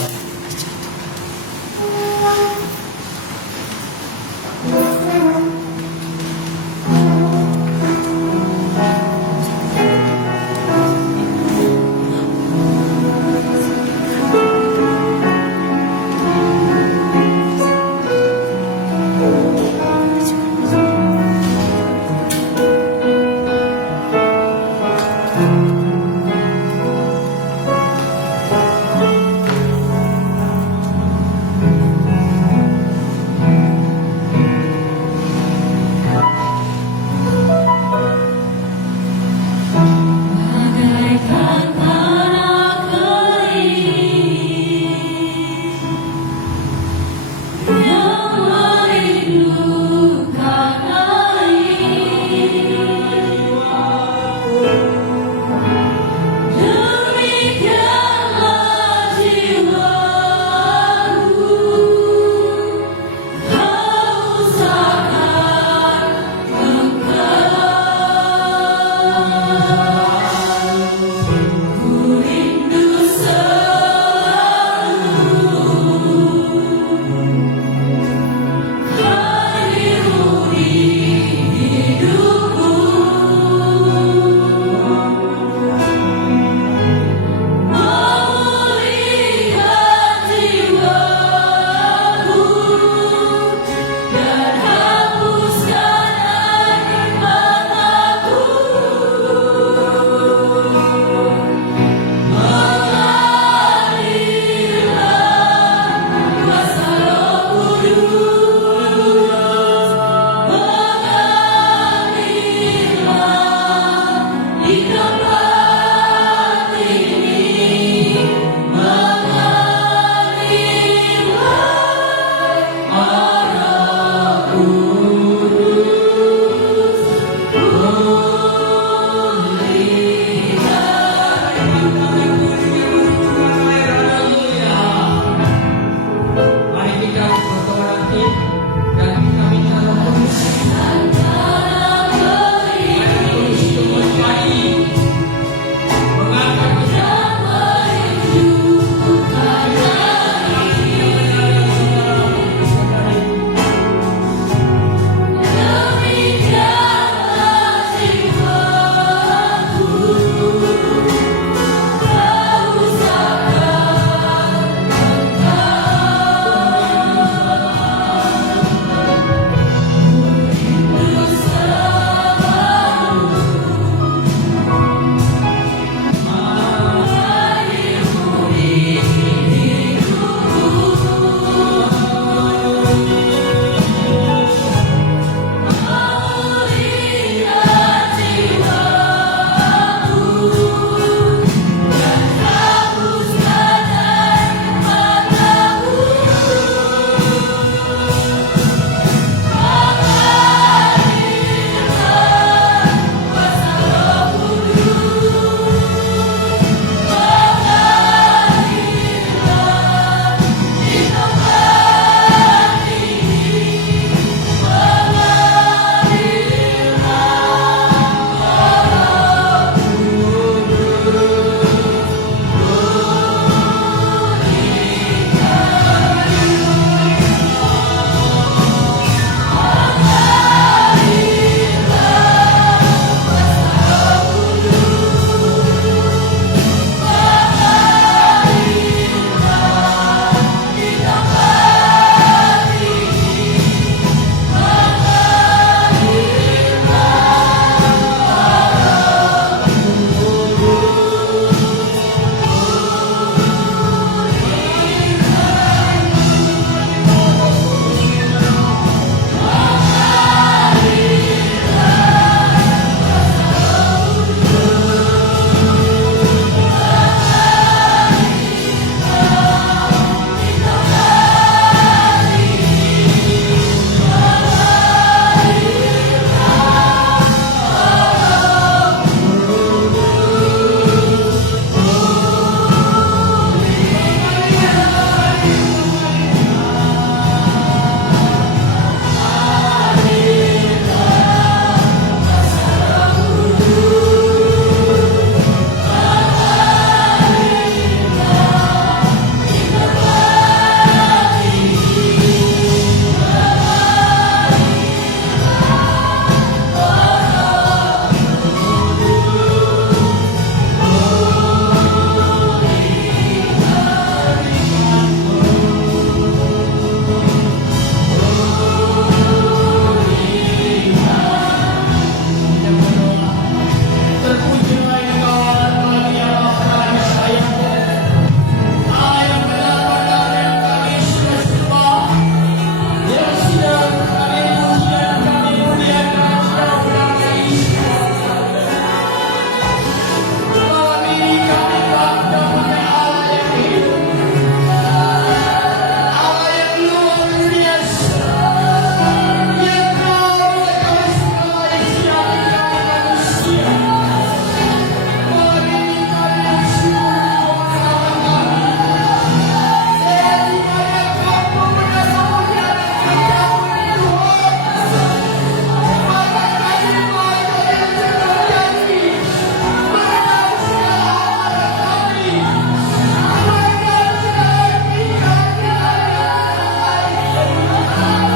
Yang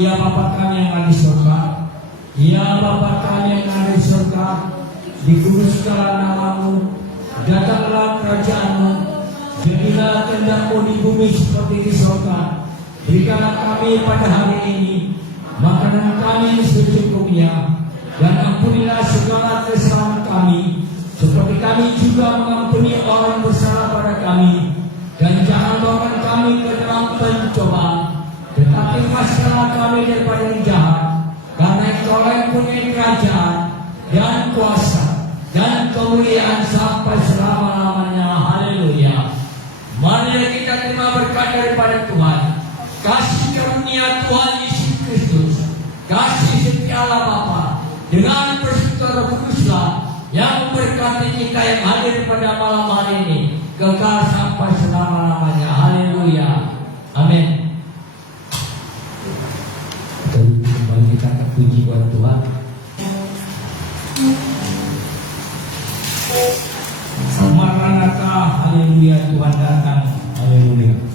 Ya Bapa kami yang ada di surga, ya Bapa kami yang ada di surga, dikuduskanlah namamu, datanglah kerajaanmu, jadilah kehendak-Mu di bumi seperti di surga. Berikanlah kami pada hari ini makanan kami secukupnya, dan ampunilah segala kesalahan kami, seperti kami juga mengampuni orang bersalah pada kami, dan jangan bawa kami ke dalam pencobaan, tetapi lepaskanlah kami daripada yang jahat, karena Engkau yang punya kerajaan dan kuasa dan kemuliaan sampai selama-lamanya. Haleluya. Mari kita terima berkat daripada Tuhan. Kasih karunia Tuhan Yesus Kristus, kasih setia Allah Bapa dengan persekutuan Roh Kuduslah yang memberkati kita yang hadir pada malam hari ini kekal sampai selama-lamanya. Haleluya. Amin. Kembali kita terpuji buat Tuhan. Maranatha, haleluya, Tuhan datang. Haleluya.